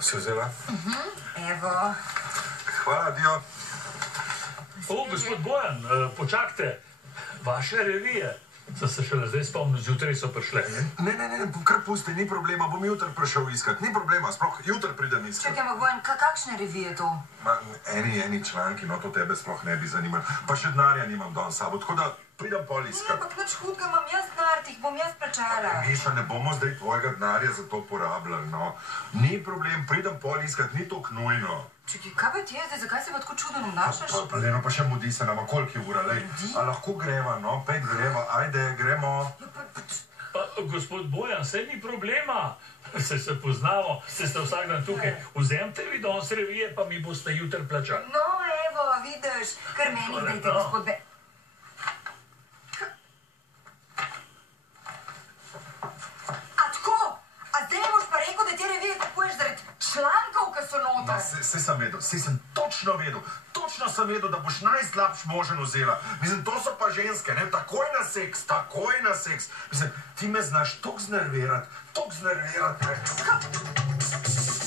Si vzela? Evo. Hvala, Dio. Gospod Bojan, počakajte. Vaše revije. Sem se šele zdaj spomnil, zjutraj so prišle. Ne, kar pusti, ni problema, bom jutri prišel iskat. Ni problema, sploh jutri pridem iskat. Čakaj, Bojan, kakšne revije to? Eni članki, no to tebe sploh ne bi zanimali. Pa še denarja nimam danes sabo, tako da pridem pol iskat. Ne, ampak nič hudega, imam jaz denar, ti jih bom jaz plačala. Miša, ne bomo zdaj tvojega denarja za to porabljali, no. Ni problem, pridem pol iskat, ni to knujno. Čakaj, kaj pa ti je zdaj, zakaj se pa tako čudno obnašaš? Leno, pa še mudi se nama, koliko je ura, lej. A lahko greva, no, pet greva, ajde, gremo. Gospod Bojan, saj ni problema. Se poznamo, ste vsak dan tukaj. Vzemite vi danes revije, pa mi boste jutri plačali. No, evo, vidiš, kar meni dajte, gospod Be... A tako? A zdaj ne boš pa rekel, da te revije kupuješ zaradi člankov, ki so noter? No, saj sem vedel, saj sem točno vedel. Točno sem vedel, da boš najslabš možen vzela. Mislim, to so pa ženske, ne? Takoj na seks, takoj na seks. Mislim, ti me znaš toliko znervirati, ne?